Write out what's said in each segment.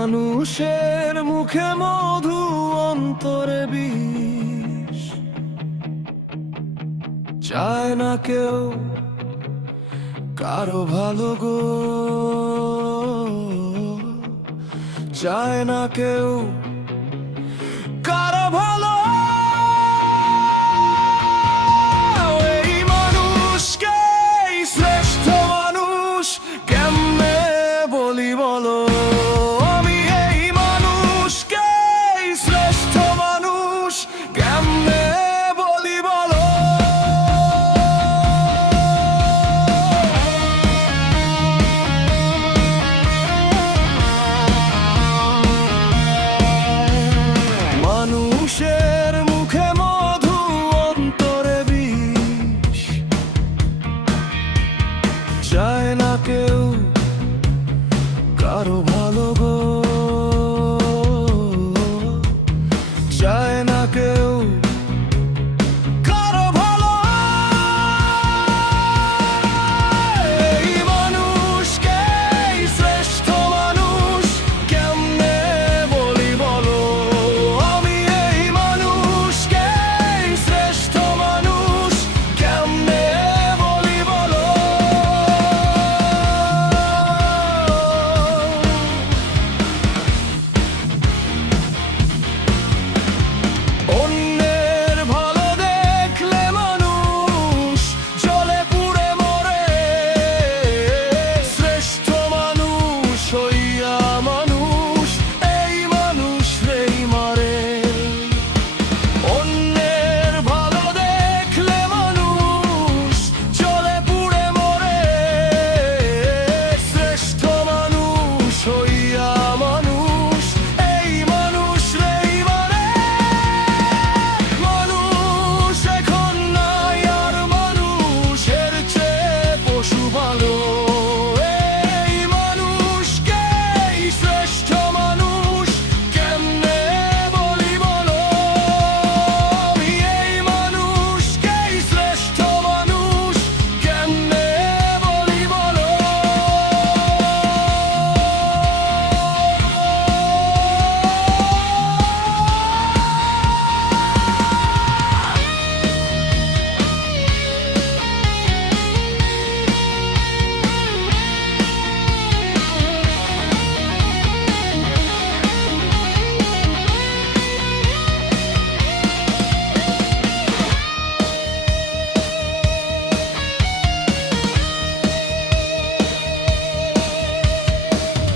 মানুষের মুখে মধু, অন্তরে বিষ। চায় না কেউ কারো ভালো গো, চায় না কেউ কারো ভালো। এই মানুষকে শ্রেষ্ঠ মানুষ কেমনে বলি বলো? আমি এই মানুষকে শ্রেষ্ঠ মানুষ কেমনে বলি বলো? মানুষের মুখে মধু, অন্তরে বিষ। চায় না কেউ কারো ভালো গো, চায় না কেউ কারো ভালো। এই মানুষকে শ্রেষ্ঠ মানুষ কেমনে বলি বলো? আমি এই মানুষকে শ্রেষ্ঠ মানুষ কেমনে বলি বলো? অন্যের ভালো দেখলে মানুষ জ্বলে পুড়ে মরে, শ্রেষ্ঠ মানুষ হইয়া মানুষ এই মানুষ রেই মারে। অন্যের ভালো দেখলে মানুষ জ্বলে পুড়ে মরে, শ্রেষ্ঠ মানুষ হইয়া মানুষ এই মানুষ রেই মারে। মানুষ এখন নাই আর মানুষের চেয়ে পশু ভালো। এই মানুষকে শ্রেষ্ঠ মানুষ কেমনে বলি বলো? আমি এই মানুষকে শ্রেষ্ঠ মানুষ কেমনে বলি বলো?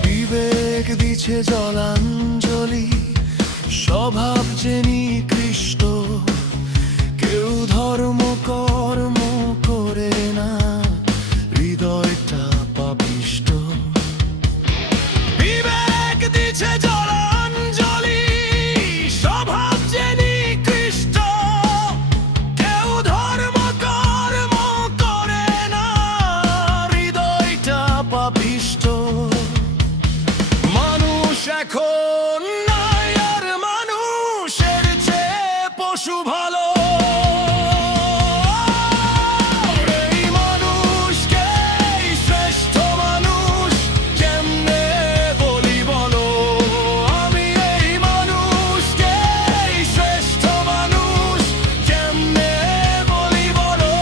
বিবেক দিছে জলাঞ্জলি, স্বভাব যে নিকৃষ্ট। কেউ ধর্ম কর্ম করে না, হৃদয়টা পাপিষ্ট। বিবেক দিছে জলাঞ্জলি, স্বভাব যে নিকৃষ্ট। কেউ ধর্ম কর্ম করে না, হৃদয়টা পাপিষ্ট। মানুষ এখন নাই আর মানুষের চেয়ে পশু ভালো। এই মানুষকে শ্রেষ্ঠ মানুষ কেমনে বলি বলো? আমি এই মানুষকে শ্রেষ্ঠ মানুষ কেমনে বলি বলো?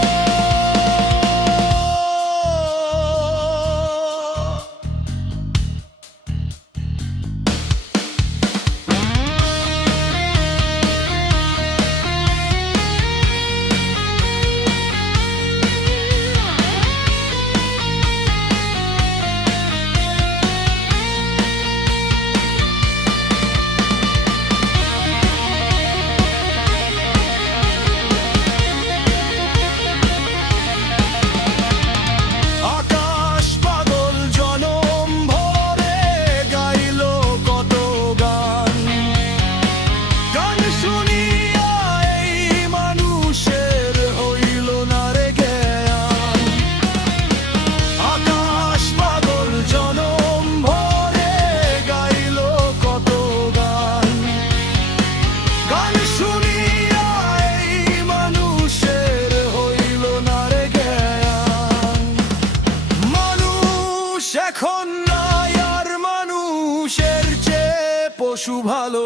আকাশ পাগল জনম ভরে গাইলো কত গান। গান শুনিয়া এই মানুষের হইল না রে জ্ঞান। আকাশ পাগল জনম ভরে গাইলো কত গান। গান শুনিয়া এই মানুষের হইল না রে জ্ঞান। মানুষ এখন নাই আর মানুষের চেয়ে পশু ভালো